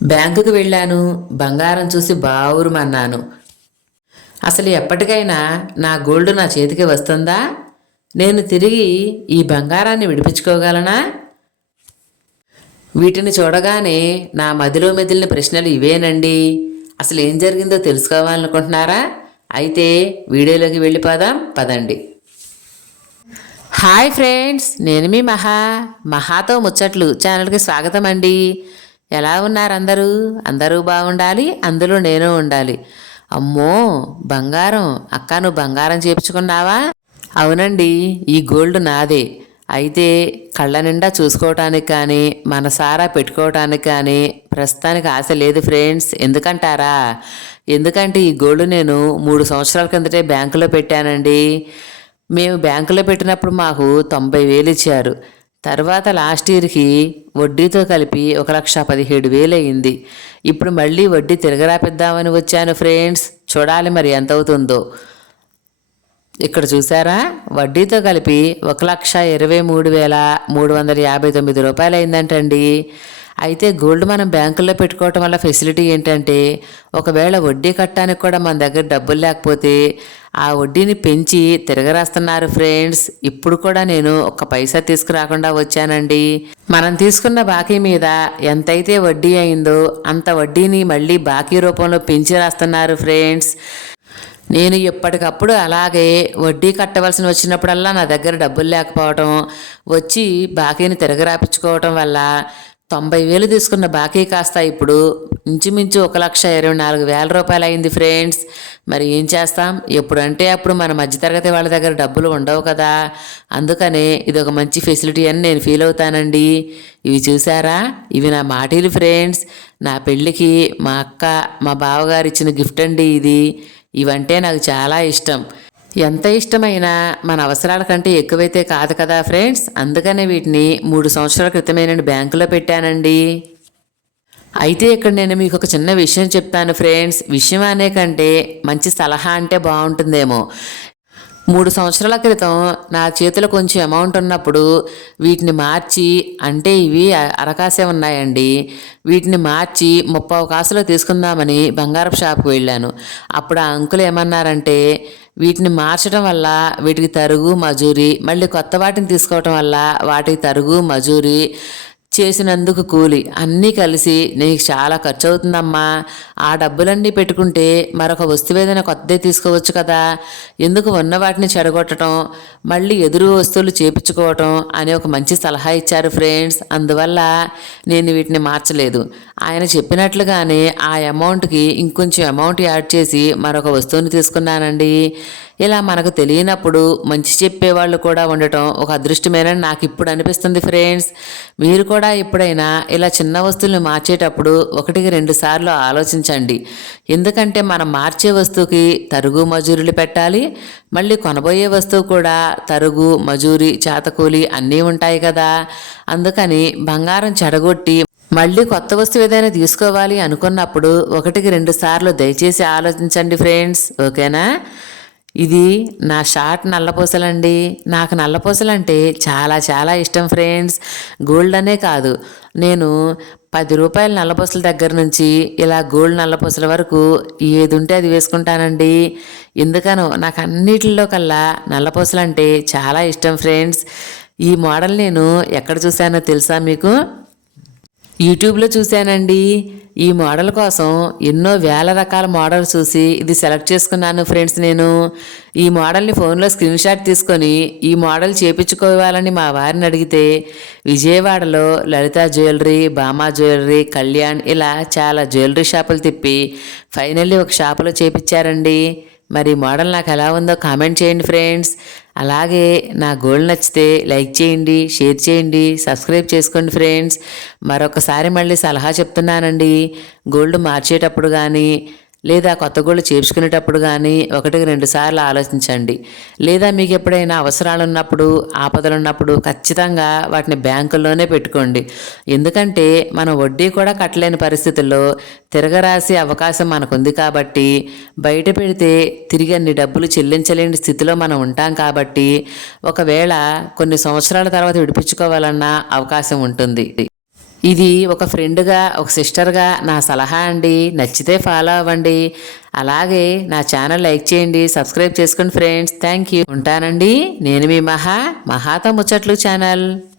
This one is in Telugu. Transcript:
బ్యాంకుకు వెళ్ళాను బంగారం చూసి బావురుమన్నాను. అసలు ఎప్పటికైనా నా గోల్డ్ నా చేతికి వస్తుందా? నేను తిరిగి ఈ బంగారాన్ని విడిపించుకోగలనా? వీటిని చూడగానే నా మదిలో మెదిలిన ప్రశ్నలు ఇవేనండి. అసలు ఏం జరిగిందో తెలుసుకోవాలనుకుంటున్నారా? అయితే వీడియోలోకి వెళ్ళిపోదాం పదండి. హాయ్ ఫ్రెండ్స్ నేను మీ మహా. మహాతో ముచ్చట్లు ఛానల్కి స్వాగతం అండి ఎలా ఉన్నారు అందరూ? అందరూ బాగుండాలి అందులో నేను ఉండాలి. అమ్మో బంగారం. అక్క నువ్వు బంగారం చేపించుకున్నావా? అవునండి ఈ గోల్డ్ నాదే. అయితే కళ్ళ నిండా చూసుకోవటానికి కానీ మనసారా పెట్టుకోవటానికి కానీ ప్రస్తుతానికి ఆశ లేదు ఫ్రెండ్స్. ఎందుకంటారా? ఎందుకంటే ఈ గోల్డ్ నేను మూడు సంవత్సరాల కిందటే బ్యాంకులో పెట్టానండి. మేము బ్యాంకులో పెట్టినప్పుడు మాకు తొంభై వేలు ఇచ్చారు. తర్వాత లాస్ట్ ఇయర్కి వడ్డీతో కలిపి ఒక లక్ష పదిహేడు వేలు అయింది. ఇప్పుడు మళ్ళీ వడ్డీ తిరగరాపిద్దామని వచ్చాను ఫ్రెండ్స్. చూడాలి మరి ఎంత అవుతుందో. ఇక్కడ చూసారా? వడ్డీతో కలిపి ఒక లక్ష ఇరవై మూడు వేల మూడు వందల యాభై తొమ్మిది రూపాయలు అయిందంటండి. అయితే గోల్డ్ మనం బ్యాంకుల్లో పెట్టుకోవటం వల్ల ఫెసిలిటీ ఏంటంటే ఒకవేళ వడ్డీ కట్టడానికి కూడా మన దగ్గర డబ్బులు లేకపోతే ఆ వడ్డీని పెంచి తిరగరాస్తున్నారు ఫ్రెండ్స్. ఇప్పుడు కూడా నేను ఒక్క పైసా తీసుకురాకుండా వచ్చానండి. మనం తీసుకున్న బాకీ మీద ఎంతైతే వడ్డీ అయిందో అంత వడ్డీని మళ్ళీ బాకీ రూపంలో పెంచి రాస్తున్నారు ఫ్రెండ్స్. నేను ఎప్పటికప్పుడు అలాగే వడ్డీ కట్టవలసి వచ్చినప్పుడల్లా నా దగ్గర డబ్బులు లేకపోవటం వచ్చి బాకీని తిరగరాపించుకోవటం వల్ల తొంభై వేలు తీసుకున్న బాకీ కాస్త ఇప్పుడు ఇంచుమించు ఒక లక్ష ఇరవై నాలుగు వేల రూపాయలు అయింది ఫ్రెండ్స్. మరి ఏం చేస్తాం? ఎప్పుడంటే అప్పుడు మన మధ్యతరగతి వాళ్ళ దగ్గర డబ్బులు ఉండవు కదా. అందుకనే ఇది ఒక మంచి ఫెసిలిటీ అని నేను ఫీల్ అవుతానండి. ఇవి చూసారా? ఇవి నా మాటీలు ఫ్రెండ్స్. నా పెళ్ళికి మా అక్క మా బావగారు ఇచ్చిన గిఫ్ట్ అండి ఇది. ఇవంటే నాకు చాలా ఇష్టం. ఎంత ఇష్టమైనా మన అవసరాల కంటే ఎక్కువైతే కాదు కదా ఫ్రెండ్స్? అందుకనే వీటిని మూడు సంవత్సరాల క్రితమే నేను బ్యాంకులో పెట్టానండి. అయితే ఇక్కడ నేను మీకు ఒక చిన్న విషయం చెప్తాను ఫ్రెండ్స్. విషయం అనే కంటే మంచి సలహా అంటే బాగుంటుందేమో. మూడు సంవత్సరాల క్రితం నా చేతిలో కొంచెం అమౌంట్ ఉన్నప్పుడు వీటిని మార్చి అంటే ఇవి అరకాసే ఉన్నాయండి. వీటిని మార్చి ముప్పై కాసులో తీసుకుందామని బంగారపు షాప్కి వెళ్ళాను. అప్పుడు ఆ అంకులు ఏమన్నారంటే వీటిని మార్చడం వల్ల వీటికి తరుగు మజూరి మళ్ళీ కొత్త వాటిని తీసుకోవటం వల్ల వాటికి తరుగు మజూరి చేసినందుకు కూలి. అన్నీ కలిసి నీకు చాలా ఖర్చు అవుతుందమ్మా ఆ డబ్బులన్నీ పెట్టుకుంటే మరొక వస్తువు ఏదైనా కొత్తదే తీసుకోవచ్చు కదా. ఎందుకు ఉన్న వాటిని చెడగొట్టడం మళ్ళీ ఎదురు వస్తువులు చేపించుకోవటం అనే ఒక మంచి సలహా ఇచ్చారు ఫ్రెండ్స్. అందువల్ల నేను వీటిని మార్చలేదు. ఆయన చెప్పినట్లుగానే ఆ అమౌంట్కి ఇంకొంచెం అమౌంట్ యాడ్ చేసి మరొక వస్తువుని తీసుకున్నానండి. ఇలా మనకు తెలియనప్పుడు మంచి చెప్పేవాళ్ళు కూడా ఉండటం ఒక అదృష్టమేనని నాకు ఇప్పుడు అనిపిస్తుంది ఫ్రెండ్స్. మీరు కూడా ఎప్పుడైనా ఇలా చిన్న వస్తువులను మార్చేటప్పుడు ఒకటికి రెండు సార్లు మార్చండి ఎందుకంటే మనం మార్చే వస్తువుకి తరుగు మజూరీలు పెట్టాలి. మళ్ళీ కొనబోయే వస్తువు కూడా తరుగు మజూరి చేతకూలి అన్నీ ఉంటాయి కదా. అందుకని బంగారం చెడగొట్టి మళ్ళీ కొత్త వస్తువు ఏదైనా తీసుకోవాలి అనుకున్నప్పుడు ఒకటికి రెండు సార్లు దయచేసి ఆలోచించండి ఫ్రెండ్స్. ఓకేనా? ఇది నా షార్ట్ నల్లపూసలండి. నాకు నల్లపూసలంటే చాలా చాలా ఇష్టం ఫ్రెండ్స్. గోల్డ్ అనే కాదు. నేను పది రూపాయల నల్లపూసల దగ్గర నుంచి ఇలా గోల్డ్ నల్లపూసల వరకు ఏది ఉంటే అది వేసుకుంటానండి. ఎందుకనో నాకు అన్నిటిలో కల్లా నల్లపూసలు అంటే చాలా ఇష్టం ఫ్రెండ్స్. ఈ మోడల్ నేను ఎక్కడ చూశానో తెలుసా మీకు? యూట్యూబ్లో చూశానండి. ఈ మోడల్ కోసం ఎన్నో వేల రకాల మోడల్ చూసి ఇది సెలెక్ట్ చేసుకున్నాను ఫ్రెండ్స్ నేను. ఈ మోడల్ని ఫోన్లో స్క్రీన్ షాట్ తీసుకొని ఈ మోడల్ చేపించుకోవాలని మా వారిని అడిగితే విజయవాడలో లలిత జ్యువెలరీ బామా జ్యువెలరీ కళ్యాణ్ ఇలా చాలా జ్యువెలరీ షాపులు తిప్పి ఫైనల్లీ ఒక షాపులో చేపించారండి. మరి మోడల్ నాకు ఎలా ఉందో కామెంట్ చేయండి ఫ్రెండ్స్. అలాగే నా గోల్డ్ నచ్చితే లైక్ చేయండి షేర్ చేయండి సబ్స్క్రైబ్ చేసుకోండి ఫ్రెండ్స్. మరొకసారి మళ్ళీ సలహా చెప్తున్నానండి. గోల్డ్ మార్చేటప్పుడు కానీ లేదా కొత్త గోళ్ళు చేర్చుకునేటప్పుడు కానీ ఒకటికి రెండు సార్లు ఆలోచించండి. లేదా మీకు ఎప్పుడైనా అవసరాలు ఉన్నప్పుడు ఆపదలు ఉన్నప్పుడు ఖచ్చితంగా వాటిని బ్యాంకుల్లోనే పెట్టుకోండి. ఎందుకంటే మనం వడ్డీ కూడా కట్టలేని పరిస్థితుల్లో తిరగరాసే అవకాశం మనకుంది కాబట్టి బయట పెడితే తిరిగి అన్ని డబ్బులు చెల్లించలేని స్థితిలో మనం ఉంటాం కాబట్టి ఒకవేళ కొన్ని సంవత్సరాల తర్వాత విడిపించుకోవాలన్న అవకాశం ఉంటుంది. ఇది ఒక ఫ్రెండ్గా ఒక సిస్టర్గా నా సలహా అండి. నచ్చితే ఫాలో అవ్వండి. అలాగే నా ఛానల్ లైక్ చేయండి సబ్స్క్రైబ్ చేసుకోండి ఫ్రెండ్స్. థ్యాంక్ యూ ఉంటానండి. నేను మీ మహా మహాతో ముచ్చట్లు ఛానల్.